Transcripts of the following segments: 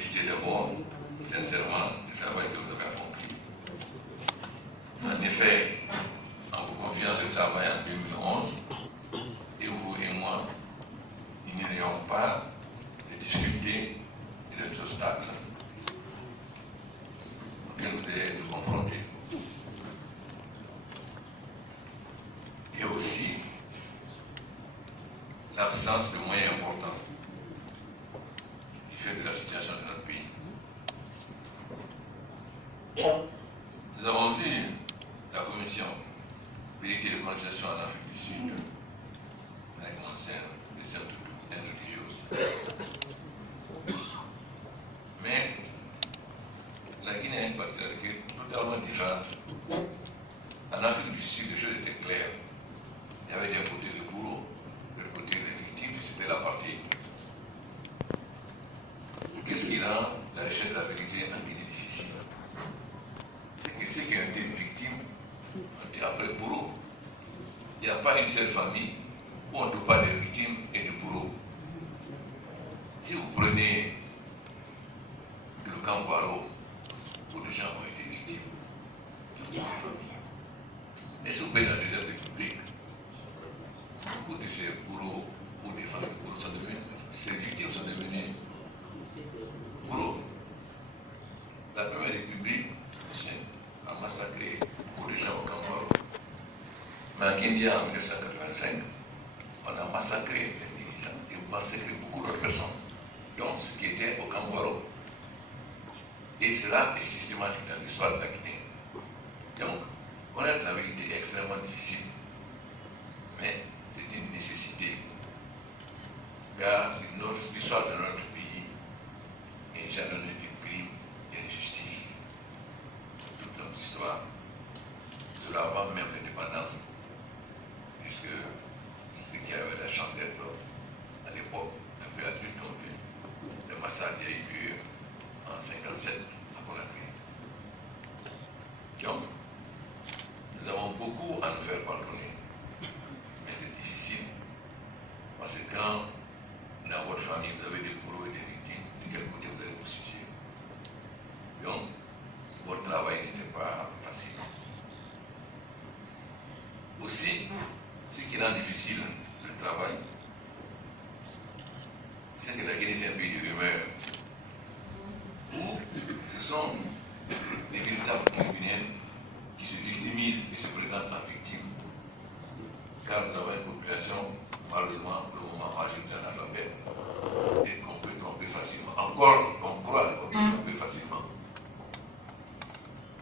féliciter d'abord, sincèrement, du travail que vous avez accompli. En effet, en vous confiant ce travail en 2011, et vous et moi, nous n'ayons pas de difficultés et d'obstacles auxquels vous allez vous confronter. Et aussi, l'absence de moyens importants du fait de la situation de notre pays. Nous avons vu la commission vérité et réconciliation en Afrique du Sud, avec mon sœur, le centre religieuse. Mais la Guinée a une particularité totalement différente. En Afrique du Sud, les choses étaient claires. Il y avait d'un côté le bourreau, de l'autre côté les victimes, c'était l'apartheid. Qu'est-ce qui rend la recherche de la vérité en Guinée difficile? C'est que ceux qui ont été victimes ont été après bourreau. Il n'y a pas une seule famille où on ne trouve pas de victimes et de bourreaux. Si vous prenez le camp Guaro, où des gens ont été victimes, toutes les familles. Et si vous prenez la Deuxième République, beaucoup de ces bourreaux ou des familles bourreaux sont devenus, ces victimes sont devenues bourreaux. La Première République a massacré beaucoup de gens au camp Guaro. Mais à Kindia, en 1985, on a massacré les dirigeants et on massacré beaucoup d'autres personnes, dont ceux qui étaient au camp Guaro. Et cela est systématique dans l'histoire de la Guinée. Donc, connaître la vérité est extrêmement difficile, mais c'est une nécessité. Car l'histoire de notre pays est jalonnée de crimes et d'injustice. Toute notre histoire, cela avant même l'indépendance, puisque ceux qui avaient la chance d'être à l'époque un peu adultes ont vu le massacre qui a eu lieu en 1957 à Conakry. Donc, nous avons beaucoup à nous faire pardonner, mais c'est difficile, parce que quand dans votre famille vous avez des bourreaux et des victimes, de quel côté vous allez vous situer? Donc, votre travail n'était pas facile. Aussi, ce qui rend difficile le travail, c'est que la Guinée est un pays de rumeurs, où ce sont les véritables Guinéens qui se victimisent et se présentent en victimes. Car nous avons une population, malheureusement, pour le moment majoritaire analphabète, et qu'on peut tromper facilement. Encore, on croit qu'on peut tromper facilement.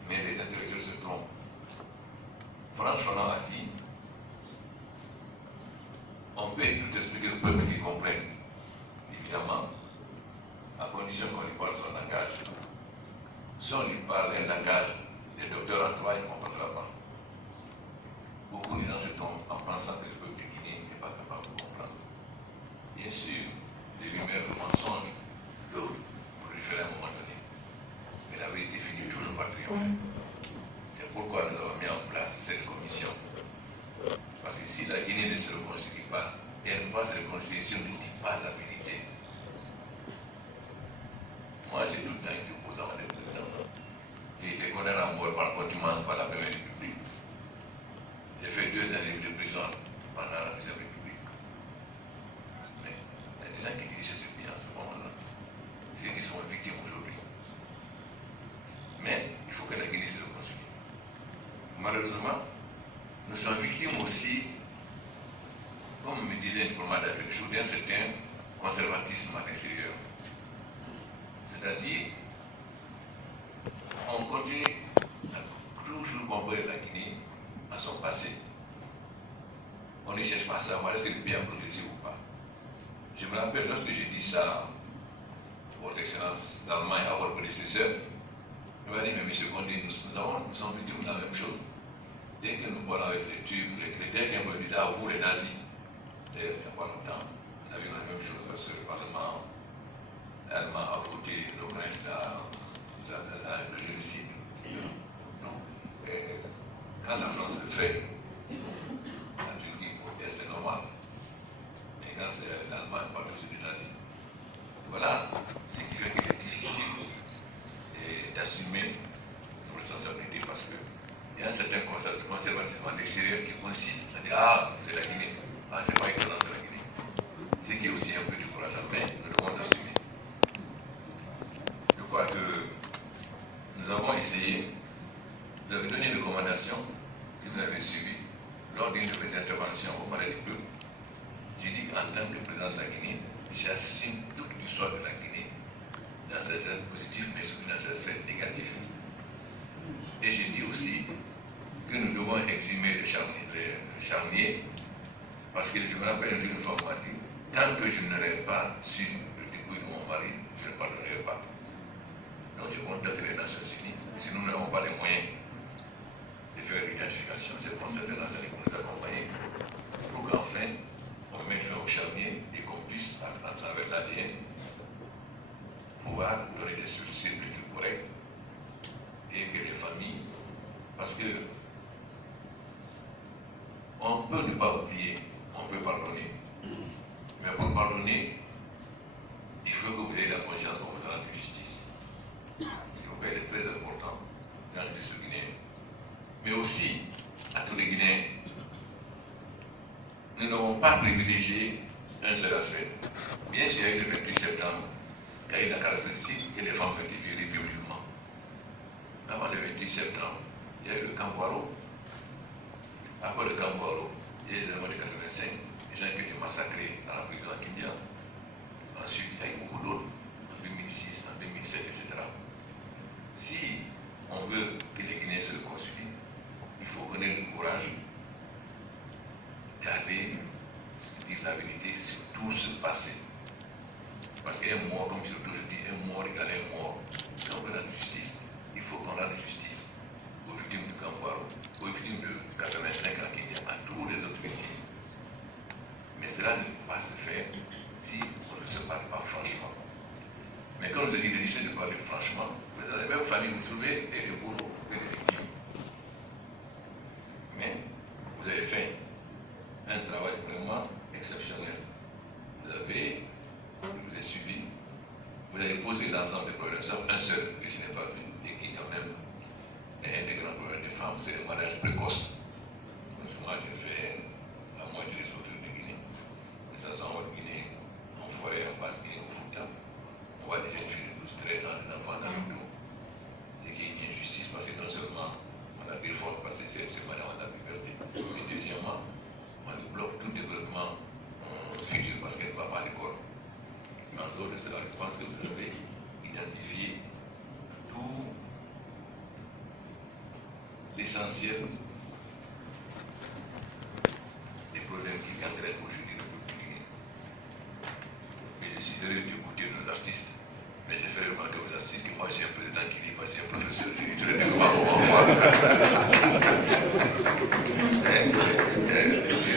Mais les intellectuels se trompent. Frantz Fanon a dit, on peut tout expliquer au peuple qui comprenne. Évidemment, à condition qu'on lui parle son langage. Si on lui parle un langage, les docteurs en droit, ils ne comprendront pas. Beaucoup de gens se trompent en pensant que le peuple de Guinée n'est pas capable de comprendre. Bien sûr, les rumeurs, le mensonge peuvent proliférer à un moment donné. Mais la vérité finit toujours par triompher. C'est pourquoi nous avons mis en place cette commission. Parce que si la Guinée ne se réconcilie pas, et elle ne va se réconcilier si on ne dit pas la vérité. Moi, j'ai tout le temps été opposant à l'indépendance. J'ai été condamné à mort par contumace par la Première République. J'ai fait 2 années de prison pendant la Deuxième République. Mais il y a des gens qui dirigent ce pays en ce moment-là. C'est qui sont victimes aujourd'hui. Mais il faut que la Guinée se réconcilie. Malheureusement, nous sommes victimes aussi, comme me disait un diplomate avec jour, d'un certain conservatisme à l'extérieur. C'est-à-dire, on continue à toujours comparer la Guinée à son passé. On ne cherche pas à savoir est-ce que le pays a progressé ou pas. Je me rappelle lorsque j'ai dit ça à Votre Excellence d'Allemagne, à votre prédécesseur, il m'a dit, mais M. Condé, nous sommes victimes de la même chose. Dès que nous parlons avec les Turcs, les Turcs me disaient, ah, vous les nazis. D'ailleurs, il n'y a pas longtemps, on a vu la même chose lorsque le Parlement allemand a voté reconnaître le génocide. Quand la France le fait, la Turquie proteste, c'est normal. Mais quand c'est l'Allemagne, pas toujours des nazis. Voilà ce qui fait qu'il est difficile d'assumer nos responsabilités parce qu'il y a un certain conservatisme à l'extérieur qui consiste à dire ah, c'est la Guinée, ah, c'est pas étonnant, c'est la Guinée. Ce qui est aussi un peu décourageant, mais nous devons l'assumer. Je crois que nous avons essayé, vous avez donné une recommandation que vous avez suivie lors d'une de mes interventions au Palais du Peuple. J'ai dit qu'en tant que président de la Guinée, j'assume toute l'histoire de la Guinée dans ses aspects positifs, mais surtout dans ses aspects négatifs. Et j'ai dit aussi que nous devons exhumer les charniers, parce que je me rappelle un jour une fois on m'a dit, tant que je n'aurai pas su le dépouille de mon mari, je ne pardonnerai pas. Donc j'ai contacté les Nations Unies, et si nous n'avons pas les moyens de faire l'identification, j'ai contacté les Nations Unies pour nous accompagner, pour qu'enfin on mette fin au charnier et qu'on puisse, à travers l'ADN, pouvoir donner des solutions plus correctes et que les familles, parce que on peut ne pas oublier, on peut pardonner, mais pour pardonner, il faut que vous ayez la conscience qu'on vous rende justice. Il faut qu'elle est très important dans le justice guinéen. Mais aussi, à tous les Guinéens, nous n'avons pas privilégié un seul aspect. Bien sûr, il y a eu le 28 septembre, quand il y a eu la caractéristique que les femmes ont été violées musulmans. Avant le 28 septembre, il y a eu le Camp-Waro. Après le Camp-Waro, il y a eu les événements de 85, les gens qui ont été massacrés dans la prison à Kindia. Ensuite, il y a eu beaucoup d'autres, en 2006, en 2007, etc. Si on veut que les Guinéens se réconcilient, il faut qu'on ait le courage d'aller dire la vérité sur tout ce passé. Parce qu'un mort, comme je l'ai toujours dit, un mort égale un mort. Si on veut rendre justice, il faut qu'on rende justice aux victimes du Camp-Waro, aux victimes de 85 à Kenya, à tous les autres victimes. Mais cela ne peut pas se faire si on ne se parle pas franchement. Mais quand je dis de difficile de parler franchement, vous dans les mêmes familles, vous trouvez les bourreaux et les victimes. Mais vous avez fait un travail vraiment exceptionnel. Vous avez suivi, vous avez posé l'ensemble des problèmes, sauf un seul que je n'ai pas vu et qui quand même est un des grands problèmes des femmes, c'est le mariage précoce. Parce que moi j'ai fait la moitié des structures de Guinée, que ce soit en Guinée, en forêt, en Basse-Guinée, au Fouta. On voit des jeunes filles de 12, 13 ans, des enfants dans le dos. C'est qu'il y a une injustice parce que non seulement on a des forces parce que c'est mariage on a la liberté, mais deuxièmement, on bloque tout développement futur parce qu'elle ne va pas à l'école. Mais en dehors de cela, je pense que vous devez identifier tout l'essentiel des problèmes qui entraînent aujourd'hui le peuple guinéen. Et je suis heureux d'écouter nos artistes, mais j'ai fait remarquer aux artistes que moi je suis un président qui vit parce que c'est un professeur, je ne le dis pas comment.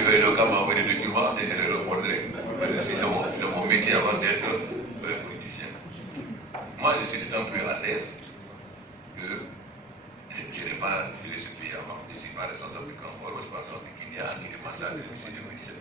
Je vais le cas m'envoyer des documents et je les répondrai. C'est mon métier avant d'être politicien. Moi, je suis d'autant plus à l'aise que je n'ai pas tiré ce pays avant. Je ne suis pas responsable du Camp-Waro, je ne suis pas responsable du Kenya, ni du massacre de 2017.